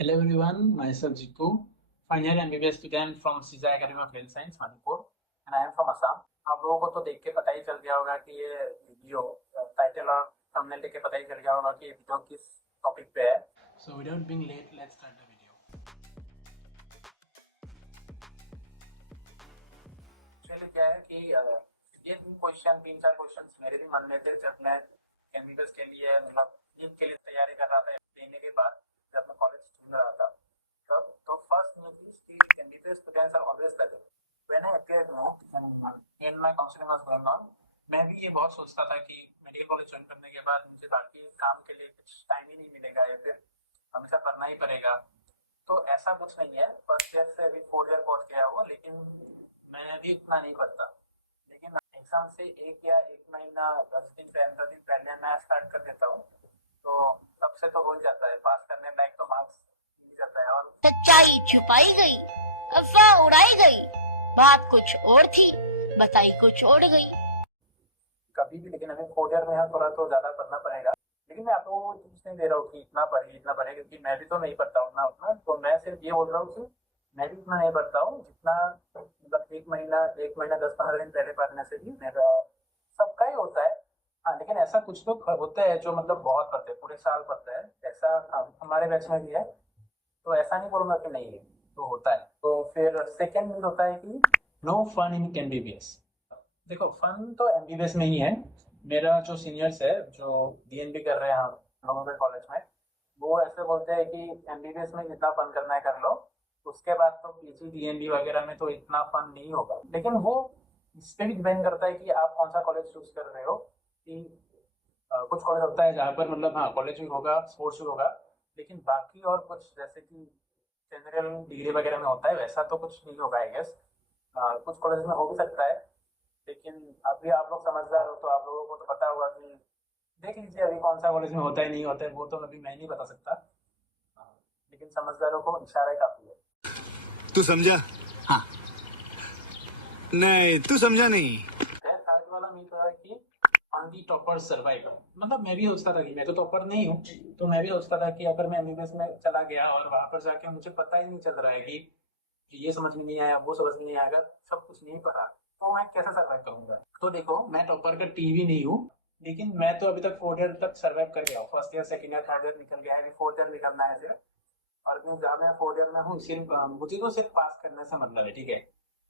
Hello everyone, myself Jitu, final year MBBS student from CISA Academy of Health Science, Manipur, and I am from Assam. आप लोगों को तो देख के पता ही चल गया होगा कि ये वीडियो टाइटल और थंबनेल देख के पता ही चल गया होगा कि ये वीडियो किस टॉपिक पे है. So without being late, let's start the video. चलिए क्या है कि ये तीन चार क्वेश्चन मेरे भी मन में थे जब मैं MBBS के लिए नीट के लिए तैयारी कर रहा था देने के बाद जब मैं कॉलेज ढूंढ रहा था तो first thing is कि MBBS students are always better. When I appeared in my counseling was going on, मैं भी ये बहुत सोचता था कि मेडिकल कॉलेज ज्वाइन करने के बाद मुझे बाकी काम के लिए कुछ टाइम ही नहीं मिलेगा या फिर हमेशा पढ़ना ही पड़ेगा. तो ऐसा कुछ नहीं है. फर्स्ट ईयर से अभी 4 ईयर कोर्स किया हुआ, लेकिन मैं भी उतना नहीं पढ़ता. लेकिन एग्जाम से एक महीना 10 दिन 15 दिन पहले मैं स्टार्ट कर देता हूँ, तो तब से तो हो जाता है. पास करने लायक तो मार्क्स मिल जाता है. और सच्चाई छुपाई गई, अफवाह उड़ाई गई, बात कुछ और थी, बताई कुछ और गई. कभी भी, लेकिन हमें 4 ईयर में है थोड़ा तो ज्यादा पढ़ना पड़ेगा. लेकिन मैं आप लोगों को टिप्स नहीं दे रहा हूँ कि इतना पढ़े, क्योंकि मैं भी तो नहीं पढ़ता हूँ उतना. तो मैं सिर्फ ये बोल रहा हूँ कि मैं भी इतना नहीं पढ़ता हूँ जितना एक महीना 10-15 दिन पहले पढ़ने से भी मेरा सबका ही होता है. हाँ, लेकिन ऐसा कुछ तो होता है जो बहुत पढ़ते हैं, पूरे साल पढ़ता है. ऐसा हमारे बैच में भी है, तो ऐसा नहीं बोलूंगा कि नहीं है, तो होता है. तो फिर सेकेंड मीन होता है कि नो फन इन MBBS. देखो, फन तो MBBS में ही है. मेरा जो सीनियर्स है जो DNB कर रहे हैं नवोदय कॉलेज में, वो ऐसे बोलते हैं कि MBBS में जितना फन करना है कर लो, उसके बाद तो PG DNB वगैरह में तो इतना फन नहीं होगा. लेकिन वो इस पे भी डिपेंड करता है कि आप कौन सा कॉलेज चूज कर रहे हो. कि कुछ कॉलेज होता है जहाँ पर हाँ, कॉलेज भी होगा, स्पोर्ट्स भी होगा, लेकिन बाकी और कुछ जैसे कि जनरल डिग्री वगैरह में होता है वैसा तो कुछ नहीं होगा आई गेस. कुछ कॉलेज में हो भी सकता है, लेकिन अभी आप लोग समझदार हो तो आप लोगों को तो पता होगा कि देख लीजिए अभी कौन सा कॉलेज में होता है नहीं होता है, वो तो अभी मैं नहीं बता सकता. लेकिन समझदारों को इशारा ही काफी है. तू समझा? हाँ. नहीं, तू समझा नहीं. थर्ड वाला मीट है कि ऑन दी टॉपर सर्वाइव. मैं भी सोचता था कि मैं तो टॉपर नहीं हूँ, तो मैं भी सोचता था कि अगर मैं MBBS में चला गया और वहां पर जाके मुझे पता ही नहीं चल रहा है कि ये समझ में नहीं आया, वो समझ में नहीं आएगा, सब कुछ नहीं पता, तो मैं कैसे सर्वाइव करूंगा. तो देखो, मैं टॉपर का टीवी नहीं हूँ, लेकिन मैं तो अभी तक 4 ईयर तक सर्वाइव कर गया हूँ. First year, second year, third year निकल गया है, अभी 4th ईयर निकलना है सिर्फ. और जहाँ मैं 4th ईयर में हूँ, सिर्फ मुझे तो सिर्फ पास करने से मतलब है. ठीक है,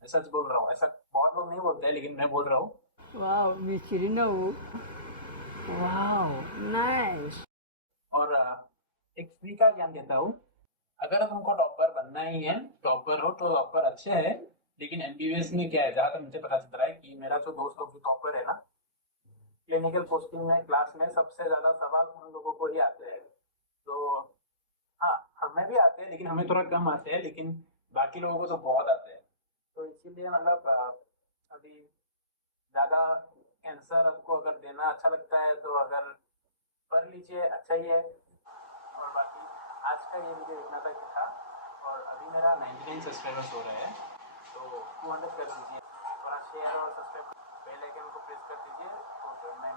मैं सच बोल रहा हूँ. ऐसा बहुत लोग नहीं बोलते हैं, लेकिन मैं बोल रहा हूँ. Wow, Miss Irina. Wow, nice. और एक फ्री का ज्ञान देता हूँ. अगर तुमको टॉपर बनना ही है, टॉपर हो तो टॉपर अच्छे है, लेकिन MBBS में क्या है, जहाँ तक मुझे पता चल रहा है कि मेरा जो दोस्त लोग जो टॉपर है ना, क्लिनिकल पोस्टिंग में क्लास में सबसे ज्यादा सवाल उन लोगों को ही आते हैं. तो हाँ, हमें भी आते हैं, लेकिन हमें थोड़ा कम आते हैं, लेकिन बाकी लोगों को तो बहुत आते हैं. तो इसीलिए अभी ज्यादा आंसर आपको अगर देना अच्छा लगता है तो अगर पढ़ लीजिए, अच्छा ही है. और बाकी आज का ये वीडियो इतना तक था, और अभी मेरा 99 सब्सक्राइबर्स हो रहे हैं, तो 200 कर दीजिए. थोड़ा शेयर और सब्सक्राइब बेल आइकन को प्रेस कर दीजिए तो मैं